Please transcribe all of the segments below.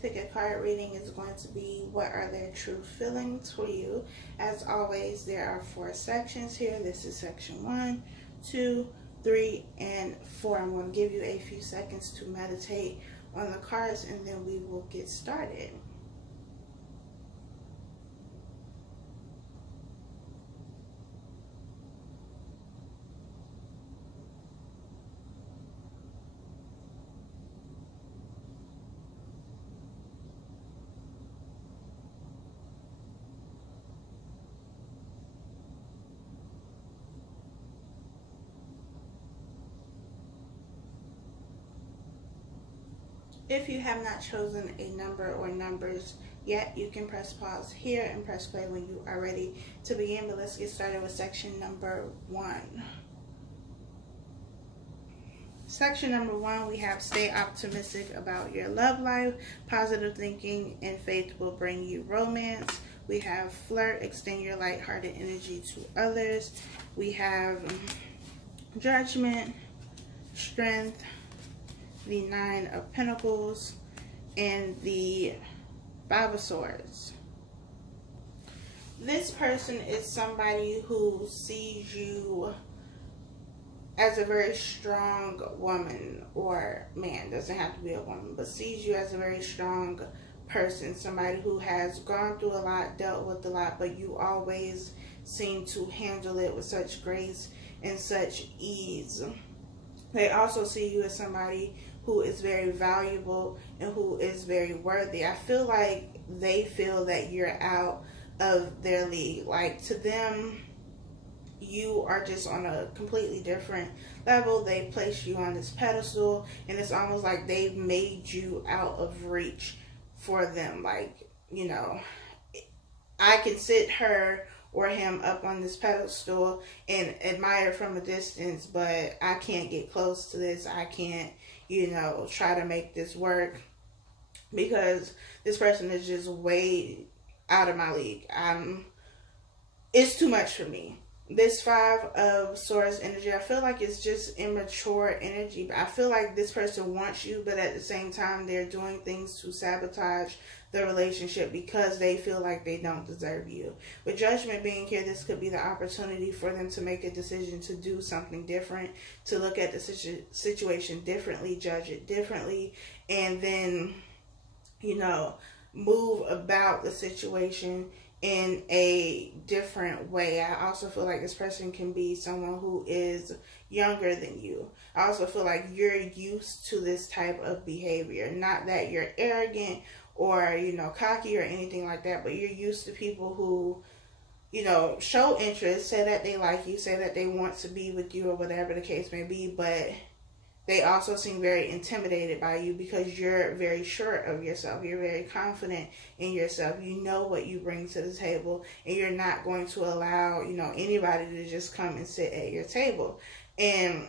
pick a card reading is going to be, what are their true feelings for you? As always, there are 4 sections here. This is section 1, 2, 3, and 4. I'm going to give you a few seconds to meditate on the cards, and then we will get started. If you have not chosen a number or numbers yet, you can press pause here and press play when you are ready to begin. But let's get started with section number 1. Section number 1, we have stay optimistic about your love life. Positive thinking and faith will bring you romance. We have flirt, extend your lighthearted energy to others. We have judgment, strength, the 9 of Pentacles, and the 5 of Swords. This person is somebody who sees you as a very strong woman or man. Doesn't have to be a woman, but sees you as a very strong person. Somebody who has gone through a lot, dealt with a lot, but you always seem to handle it with such grace and such ease. They also see you as somebody who is very valuable and who is very worthy. I feel like they feel that you're out of their league. Like, to them, you are just on a completely different level. They place you on this pedestal, and it's almost like they've made you out of reach for them. Like, you know, I can sit her or him up on this pedestal and admire from a distance, but I can't get close to this. I can't, you know, try to make this work because this person is just way out of my league. It's too much for me. This 5 of Swords energy, I feel like it's just immature energy. But I feel like this person wants you, but at the same time, they're doing things to sabotage the relationship because they feel like they don't deserve you. With Judgment being here, this could be the opportunity for them to make a decision to do something different, to look at the situation differently, judge it differently, and then, you know, move about the situation in a different way. I also feel like this person can be someone who is younger than you. I also feel like you're used to this type of behavior. Not that you're arrogant or, you know, cocky or anything like that, but you're used to people who, you know, show interest, say that they like you, say that they want to be with you or whatever the case may be, but they also seem very intimidated by you because you're very sure of yourself. You're very confident in yourself. You know what you bring to the table, and you're not going to allow, you know, anybody to just come and sit at your table. And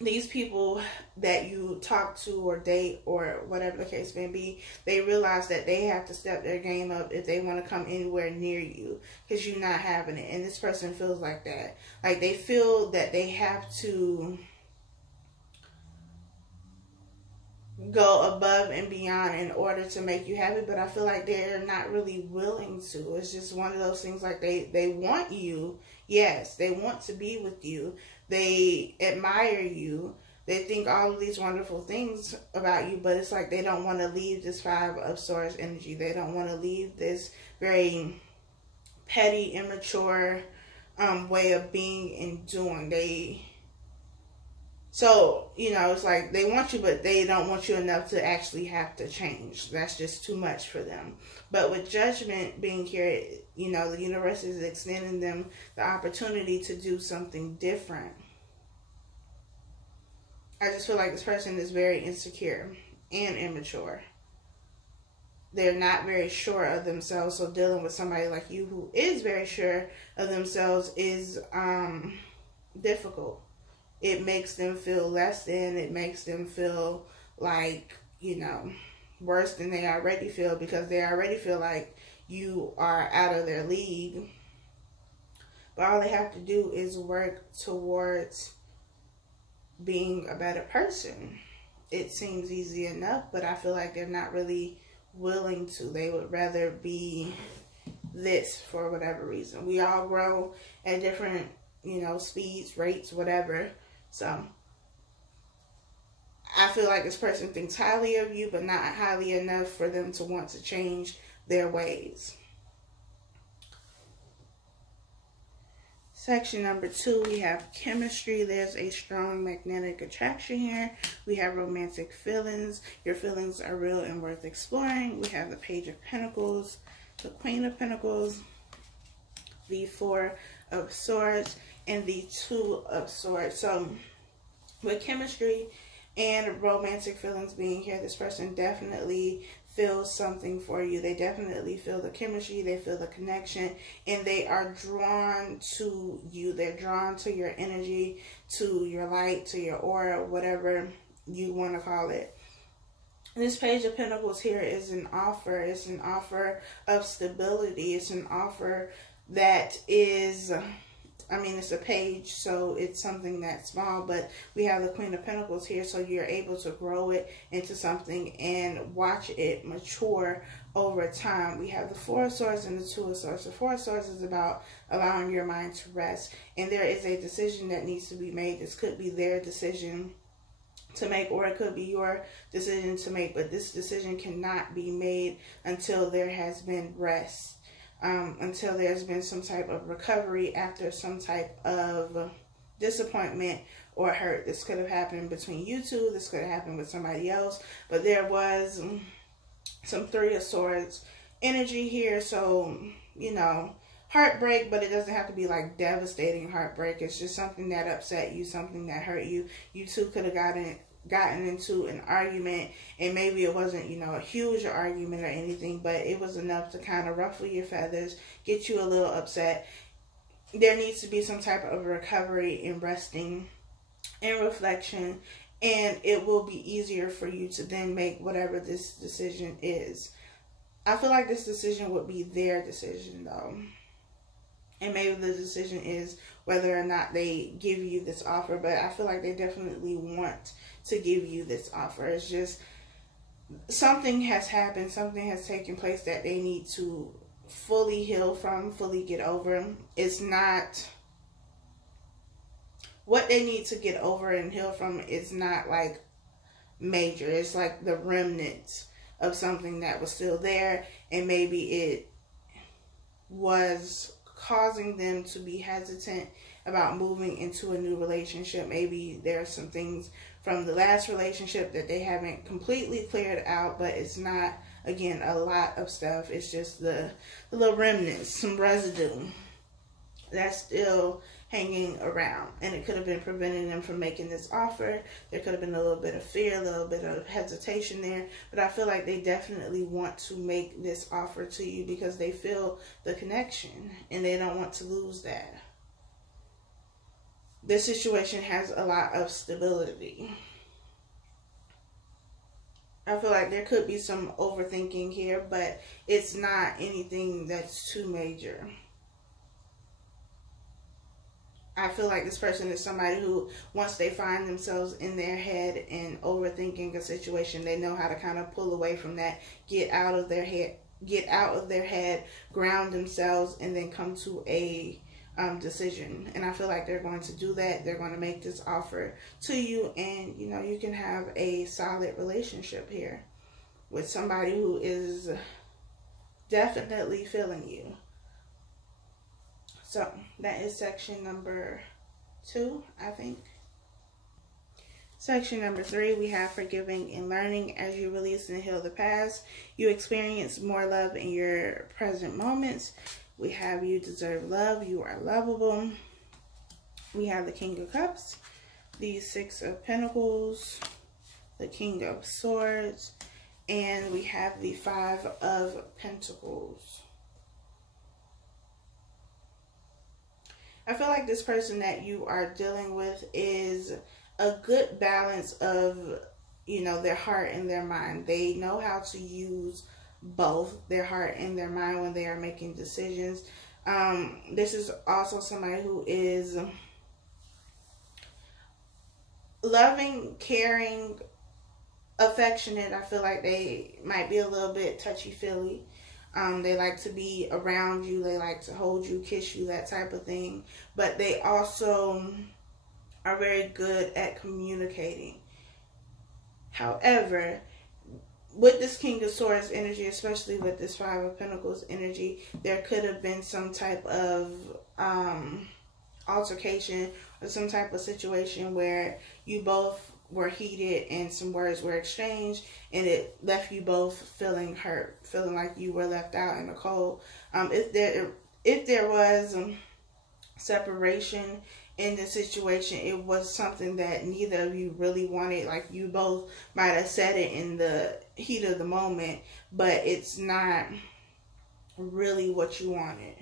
these people that you talk to or date or whatever the case may be, they realize that they have to step their game up if they want to come anywhere near you because you're not having it. And this person feels like that. Like, they feel that they have to go above and beyond in order to make you happy, but I feel like they're not really willing to. It's just one of those things, like they want you. Yes, they want to be with you. They admire you. They think all of these wonderful things about you, but it's like they don't want to leave this 5 of Swords energy. They don't want to leave this very petty, immature way of being and doing. So, you know, it's like they want you, but they don't want you enough to actually have to change. That's just too much for them. But with Judgment being here, you know, the universe is extending them the opportunity to do something different. I just feel like this person is very insecure and immature. They're not very sure of themselves. So dealing with somebody like you who is very sure of themselves is difficult. It makes them feel less than. It makes them feel like, you know, worse than they already feel because they already feel like you are out of their league. But all they have to do is work towards being a better person. It seems easy enough, but I feel like they're not really willing to. They would rather be this for whatever reason. We all grow at different, you know, speeds, rates, whatever. So I feel like this person thinks highly of you, but not highly enough for them to want to change their ways. Section number 2, we have chemistry. There's a strong magnetic attraction here. We have romantic feelings. Your feelings are real and worth exploring. We have the Page of Pentacles, the Queen of Pentacles, the Four of Swords, and the Two of Swords. So with chemistry and romantic feelings being here, this person definitely feels something for you. They definitely feel the chemistry, they feel the connection, and they are drawn to you. They're drawn to your energy, to your light, to your aura, whatever you want to call it. This Page of Pentacles here is an offer. It's an offer of stability. It's an offer that is, I mean, it's a page, so it's something that's small, but we have the Queen of Pentacles here, so you're able to grow it into something and watch it mature over time. We have the Four of Swords and the Two of Swords. The Four of Swords is about allowing your mind to rest, and there is a decision that needs to be made. This could be their decision to make, or it could be your decision to make, but this decision cannot be made until there has been rest. Until there's been some type of recovery after some type of disappointment or hurt. This could have happened between you two. This could have happened with somebody else. But there was some Three of Swords energy here. So, you know, heartbreak, but it doesn't have to be like devastating heartbreak. It's just something that upset you, something that hurt you. You two could have gotten into an argument, and maybe it wasn't, you know, a huge argument or anything, but it was enough to kind of ruffle your feathers, get you a little upset. There needs to be some type of recovery and resting and reflection, and it will be easier for you to then make whatever this decision is. I feel like this decision would be their decision though, and maybe the decision is whether or not they give you this offer, but I feel like they definitely want to give you this offer. It's just something has happened, something has taken place that they need to fully heal from, fully get over. It's not what they need to get over and heal from. It's not like major. It's like the remnants of something that was still there, and maybe it was causing them to be hesitant about moving into a new relationship. Maybe there are some things from the last relationship that they haven't completely cleared out, but it's not, again, a lot of stuff. It's just the little remnants, some residue that's still hanging around, and it could have been preventing them from making this offer. There could have been a little bit of fear, a little bit of hesitation there, but I feel like they definitely want to make this offer to you because they feel the connection and they don't want to lose that. This situation has a lot of stability. I feel like there could be some overthinking here, but it's not anything that's too major. I feel like this person is somebody who, once they find themselves in their head and overthinking a situation, they know how to kind of pull away from that, get out of their head, ground themselves, and then come to a decision. And I feel like they're going to do that. They're going to make this offer to you, and you know, you can have a solid relationship here with somebody who is definitely feeling you. So that is section number 2, I think. Section number 3, we have forgiving and learning. As you release and heal the past, you experience more love in your present moments. We have you deserve love. You are lovable. We have the King of Cups, the Six of Pentacles, the King of Swords, and we have the Five of Pentacles. I feel like this person that you are dealing with is a good balance of, you know, their heart and their mind. They know how to use both their heart and their mind when they are making decisions. This is also somebody who is loving, caring, affectionate. I feel like they might be a little bit touchy-feely. They like to be around you. They like to hold you, kiss you, that type of thing. But they also are very good at communicating. However, with this King of Swords energy, especially with this Five of Pentacles energy, there could have been some type of altercation or some type of situation where you both were heated and some words were exchanged, and it left you both feeling hurt, feeling like you were left out in the cold. If there was separation in the situation, it was something that neither of you really wanted. Like, you both might have said it in the heat of the moment, but it's not really what you wanted.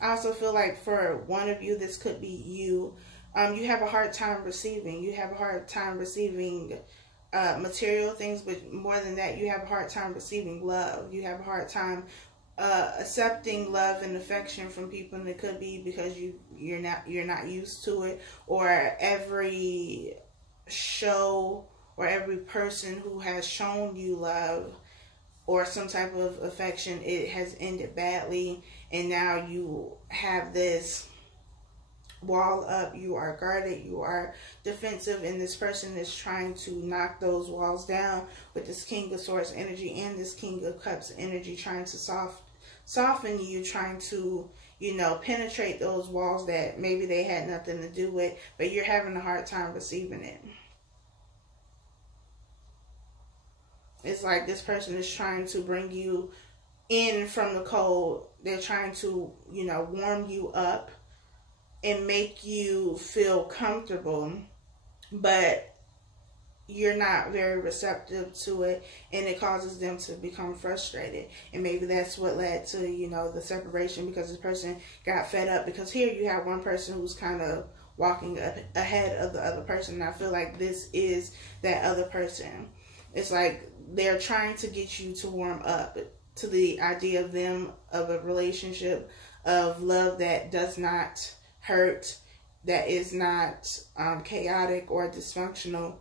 I also feel like for one of you, this could be you. You have a hard time receiving. You have a hard time receiving material things, but more than that, you have a hard time receiving love. You have a hard time accepting love and affection from people, and it could be because you're not used to it, or every show or every person who has shown you love or some type of affection, it has ended badly, and now you have this wall up. You are guarded, you are defensive, and this person is trying to knock those walls down with this King of Swords energy and this King of Cups energy, trying to soften you, trying to, you know, penetrate those walls that maybe they had nothing to do with, but you're having a hard time receiving it. It's like this person is trying to bring you in from the cold. They're trying to, you know, warm you up and make you feel comfortable, but you're not very receptive to it, and it causes them to become frustrated. And maybe that's what led to, you know, the separation, because this person got fed up. Because here you have one person who's kind of walking ahead of the other person, and I feel like this is that other person. It's like they're trying to get you to warm up to the idea of them, of a relationship, of love that does not hurt, that is not chaotic or dysfunctional.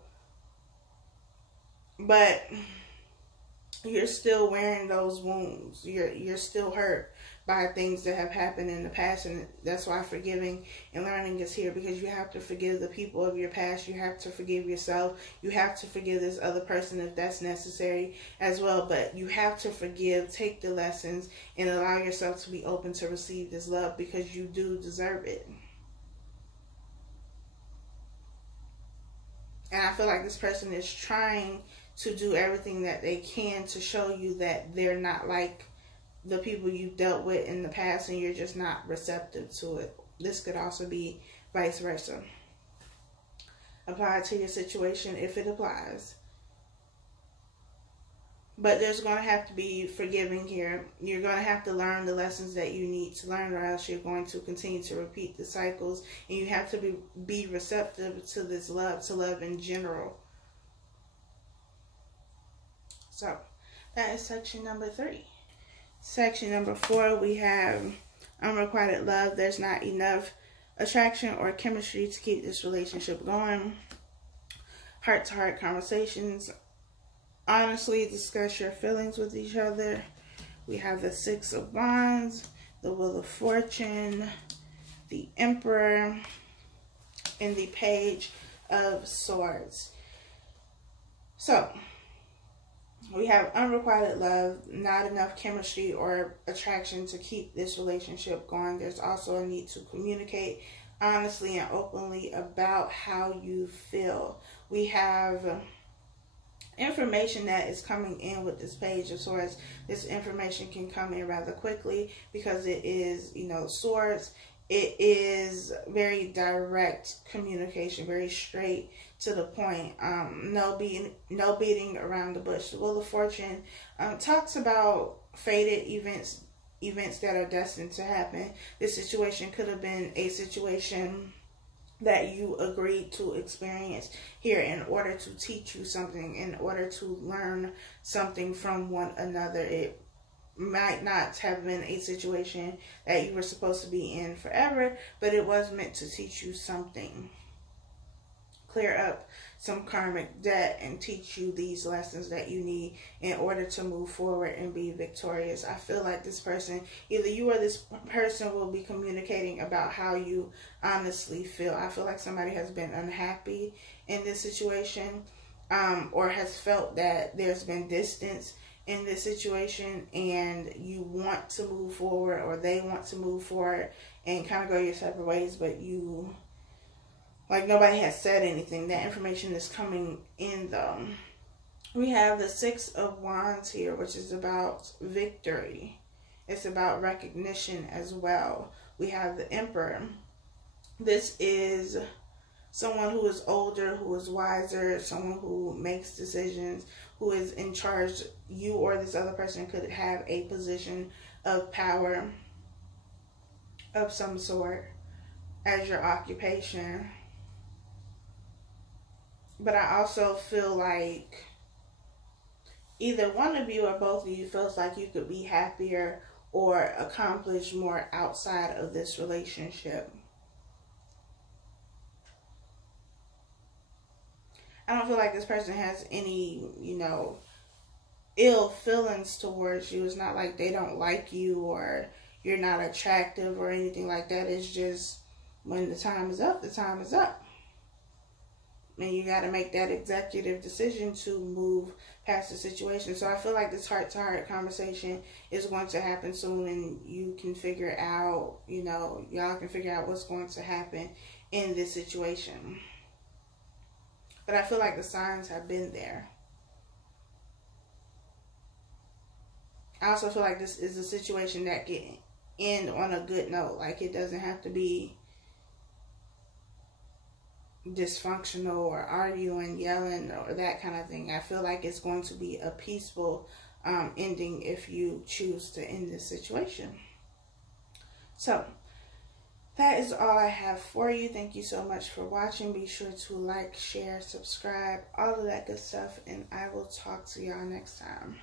But you're still wearing those wounds. You're still hurt by things that have happened in the past, and that's why forgiving and learning is here, because you have to forgive the people of your past. You have to forgive yourself. You have to forgive this other person if that's necessary as well. But you have to forgive, take the lessons, and allow yourself to be open to receive this love, because you do deserve it. And I feel like this person is trying to do everything that they can to show you that they're not like the people you've dealt with in the past, and you're just not receptive to it. This could also be vice versa. Apply it to your situation if it applies. But there's going to have to be forgiving here. You're going to have to learn the lessons that you need to learn, or else you're going to continue to repeat the cycles. And you have to be receptive to this love, to love in general. So, that is section number 3. Section number 4, we have unrequited love. There's not enough attraction or chemistry to keep this relationship going. Heart-to-heart conversations. Honestly discuss your feelings with each other. We have the 6 of Wands, the Wheel of Fortune, the Emperor, and the Page of Swords. So, we have unrequited love, not enough chemistry or attraction to keep this relationship going. There's also a need to communicate honestly and openly about how you feel. We have information that is coming in with this Page of Swords. This information can come in rather quickly because it is, you know, swords. It is very direct communication, very straight to the point. No beating around the bush. The Wheel of Fortune talks about fated events that are destined to happen. This situation could have been a situation that you agreed to experience here in order to teach you something, in order to learn something from one another. might not have been a situation that you were supposed to be in forever, but it was meant to teach you something. Clear up some karmic debt and teach you these lessons that you need in order to move forward and be victorious. I feel like this person, either you or this person, will be communicating about how you honestly feel. I feel like somebody has been unhappy in this situation, or has felt that there's been distance in this situation, and you want to move forward, or they want to move forward and kind of go your separate ways, but you, like, nobody has said anything. That information is coming in though. We have the Six of Wands here, which is about victory. It's about recognition as well. We have the Emperor. This is someone who is older, who is wiser, someone who makes decisions, who is in charge. You or this other person could have a position of power of some sort as your occupation. But I also feel like either one of you or both of you feels like you could be happier or accomplish more outside of this relationship. I don't feel like this person has any, ill feelings towards you. It's not like they don't like you or you're not attractive or anything like that. It's just when the time is up, the time is up. And you got to make that executive decision to move past the situation. So I feel like this heart-to-heart conversation is going to happen soon, and you can figure out, y'all can figure out what's going to happen in this situation. But I feel like the signs have been there. I also feel like this is a situation that can end on a good note. Like, it doesn't have to be dysfunctional or arguing, yelling, or that kind of thing. I feel like it's going to be a peaceful ending if you choose to end this situation. So that is all I have for you. Thank you so much for watching. Be sure to like, share, subscribe, all of that good stuff, and I will talk to y'all next time.